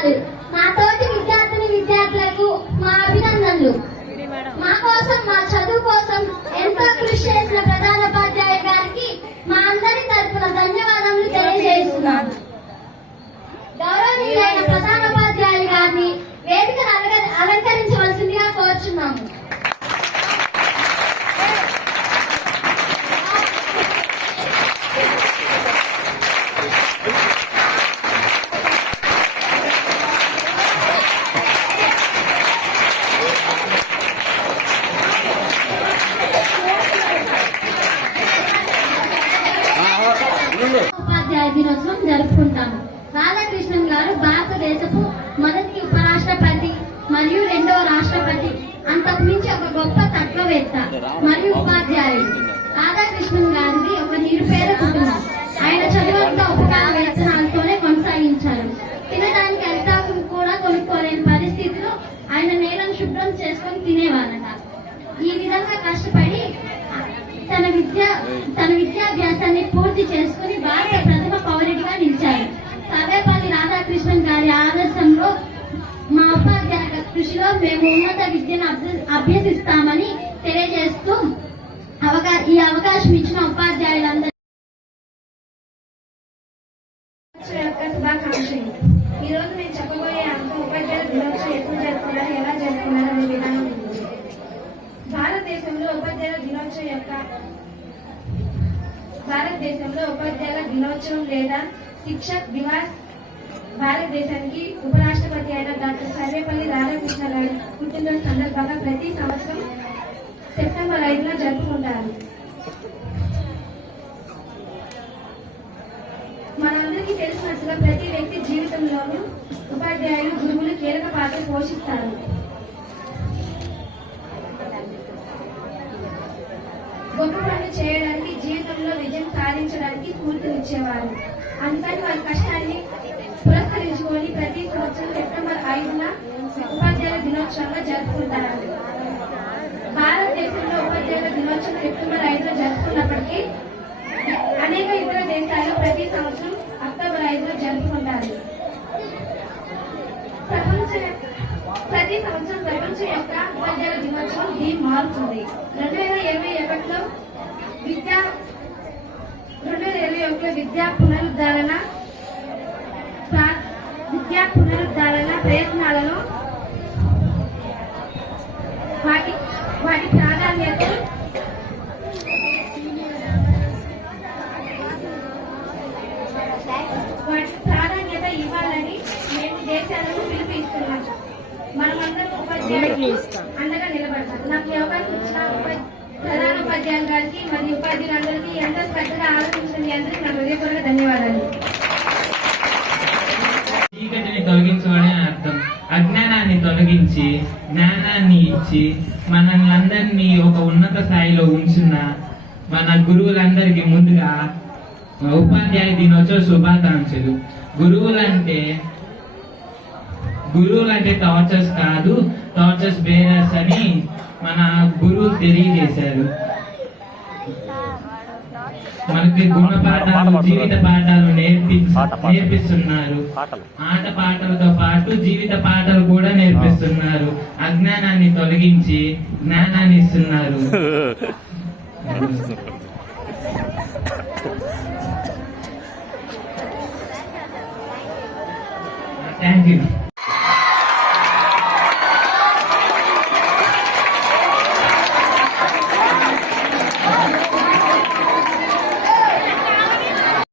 ధన్యవాదాలు. మా తోటి విద్యార్థులకు మా అభినందనలు. మా కోసం, మా చదువు కోసం ఎంతో కృషి చేసిన ప్రధానోపాధ్యాయ గారికి మా అందరి తరఫున ధన్యవాదాలు తెలియజేస్తున్నాను. గౌరవనీయులైన ప్రధానోపాధ్యాయులు గారిని వేదికను అలంకరించవలసిందిగా కోరుచున్నాము. ఉపాధ్యాయ దినోత్సవం జరుపుకుంటాము. రాధాకృష్ణన్ గారు భారతదేశపు మొదటి ఉపరాష్ట్రపతి మరియు రెండవ రాష్ట్రపతి, అంతకుమించి ఒక గొప్ప తత్వవేత్త మరియు ఉపాధ్యాయుడు. రాధాకృష్ణన్ గారిది ఒక నిరుపేద కుటుంబం. ఆయన చదువంతా ఉపకార వేతనాలతోనే కొనసాగించారు. తినడానికి అరిటాకులు కూడా కొనుక్కోలేని పరిస్థితిలో ఆయన నేలను శుభ్రం చేసుకొని తినేవారట. ఈ విధంగా కష్టపడి తన విద్యాభ్యాసాన్ని పూర్తి చేసుకుని భారత ప్రథమ పౌరుడిగా నిలిచారు. సర్వేపల్లి రాధాకృష్ణన్ గారి ఆదర్శంలో మా ఉపాధ్యాయ కృషిలో మేము ఉన్నత విద్యను అభ్యసిస్తామని తెలియజేస్తూ ఈ అవకాశం ఇచ్చిన ఉపాధ్యాయులందరూ శుభాకాంక్షలు. ఈ రోజు నేను చెప్పబోయే అంశం ఉపాధ్యాయుల దినోత్సవం ఎప్పుడు జరుపుకున్నారు, ఎలా జరుపుకున్నారు అనే విధానం గురించి. భారతదేశంలో ఉపాధ్యాయుల దినోత్సవం లేదా శిక్షక్ దివాస్ భారతదేశానికి ఉపరాష్ట్రపతి అయిన డాక్టర్ సర్వేపల్లి రాధాకృష్ణ గారి పుట్టినరోజు సందర్భంగా ప్రతి సంవత్సరం సెప్టెంబర్ 5న జరుపుకుంటారు. మనందరికీ తెలిసినట్టుగా ప్రతి వ్యక్తి జీవితంలోనూ ఉపాధ్యాయులు, గురువులు కీలక పాత్ర పోషిస్తారు. గొప్ప పనులు చేయడానికి, జీవితంలో విజయం సాధించడానికి స్ఫూర్తినిచ్చేవారు. అందుకని వారి కష్టాన్ని పురస్కరించుకొని ప్రతి సంవత్సరం సెప్టెంబర్ 5న ఉపాధ్యాయుల దినోత్సవంగా జరుపుకుంటారు. భారతదేశంలో ఉపాధ్యాయుల దినోత్సవం సెప్టెంబర్ 5న జరుపుకున్నప్పటికీ అనేక ఇతర దేశాలు ప్రతి సంవత్సరం అక్టోబర్ 5న జరుపుకుంటారు. ప్రతి సంవత్సరం ప్రపంచం యొక్క ఉపాధ్యాయుల దినోత్సవం థీమ్ మారుతుంది. 2021లో విద్యా పునరుద్ధరణ ప్రయత్నాలను వాటి ప్రాధాన్యత ఇవ్వాలని మేము దేశాలను పిలుపుస్తున్నాం. మనమందరం ఉపాధ్యాయులకు అండగా నిలబడతాం. నాకు ఈ అవకాశం ఇచ్చిన ప్రధాన ఉపాధ్యాయుల గారికి మరియు ఉపాధ్యాయులందరికీ ఎంతో శ్రద్ధగా ఆలోచించిన మీ అందరికీ నా హృదయపూర్వక ధన్యవాదాలు. చీకటిని తొలగించడమే అర్థం. అజ్ఞానాన్ని తొలగించి జ్ఞానాన్ని ఇచ్చి మనల్ని అందరినీ ఒక ఉన్నత స్థాయిలో ఉంచిన మన గురువులందరికీ ముందుగా ఉపాధ్యాయ దినోత్సవ శుభాకాంక్షలు. గురువులంటే టార్చర్స్ కాదు, టార్చర్స్ బేరర్స్ అని మన గురువులు తెలియజేశారు. మనకి గుణపాఠాలు, జీవిత పాఠాలు నేర్పిస్తున్నారు. ఆట పాటలతో పాటు జీవిత పాఠాలు కూడా నేర్పిస్తున్నారు. అజ్ఞానాన్ని తొలగించి జ్ఞానాన్ని ఇస్తున్నారు. Thank you.